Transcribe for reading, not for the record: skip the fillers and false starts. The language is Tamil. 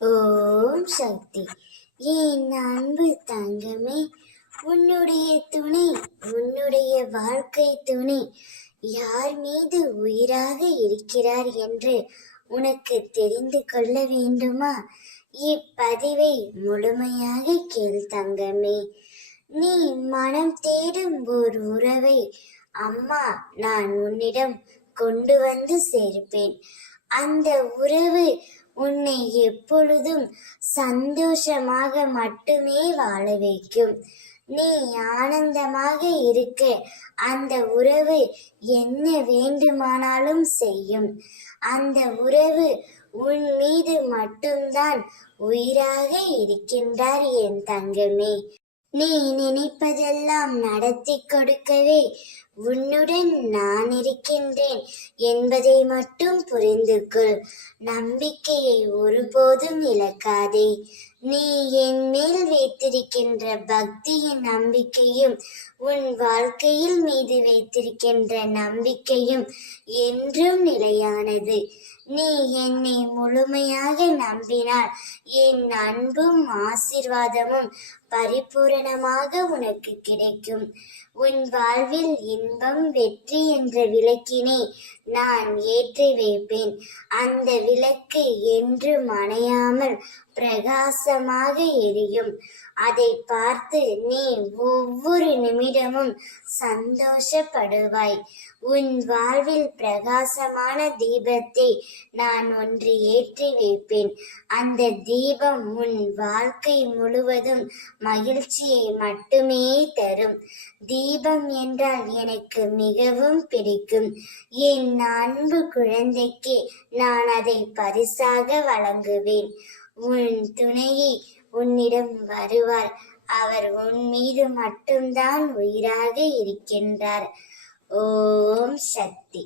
ஓம் சக்தி. என் அன்பு தங்கமே, உன்னுடைய துணை, உன்னுடைய வாழ்க்கை துணை யார் மீது உயிராக இருக்கிறார் என்று உனக்கு தெரிந்து கொள்ள வேண்டுமா? இப்பதிவை முழுமையாக கேள் தங்கமே. நீ மனம் தேடும் ஓர் உறவை அம்மா நான் உன்னிடம் கொண்டு வந்து சேர்ப்பேன். அந்த உறவு உன்னை எப்பொழுதும் சந்தோஷமாக மட்டுமே வாழ வைக்கும். நீ ஆனந்தமாக இருக்க அந்த உறவு என்ன வேண்டுமானாலும் செய்யும். அந்த உறவு உன் மீது மட்டும்தான் உயிராக இருக்கின்றார் என் தங்கமே. நீ நினைப்பதெல்லாம் நடத்தி கொடுக்கவே உன்னுடன் நான் இருக்கின்றேன் என்பதை மட்டும் புரிந்து கொள். நம்பிக்கையை ஒருபோதும் இழக்காதே. நீ என் மேல் வைத்திருக்கின்ற பக்தியின் நம்பிக்கையும் உன் வாழ்க்கையில் மீது வைத்திருக்கின்ற நம்பிக்கையும் என்றும் நிலையானது. நீ என்னை முழுமையாக நம்பினால் என் அன்பும் ஆசீர்வாதமும் பரிபூரணமாக உனக்கு கிடைக்கும். உன் வாழ்வில் இன்பம் வெற்றி என்ற விளக்கினை நான் ஏற்றி வைப்பேன். அந்த விளக்கு என்றும் அணையாமல் பிரகாசமாக எரியும். அதை பார்த்து நீ ஒவ்வொரு நிமிடமும் சந்தோஷப்படுவாய். உன் வாழ்வில் பிரகாசமான தீபத்தை நான் ஒன்று ஏற்றி வைப்பேன். அந்த தீபம் உன் வாழ்க்கை முழுவதும் மகிழ்ச்சியை மட்டுமே தரும். தீபம் என்றால் எனக்கு மிகவும் பிடிக்கும். என் அன்பு குழந்தைக்கு நான் அதை பரிசாக வழங்குவேன். உன் துணையை உன்னிடம் வருவார். அவர் உன் மீது மட்டும்தான் உயிராக இருக்கின்றார். ஓம் சக்தி.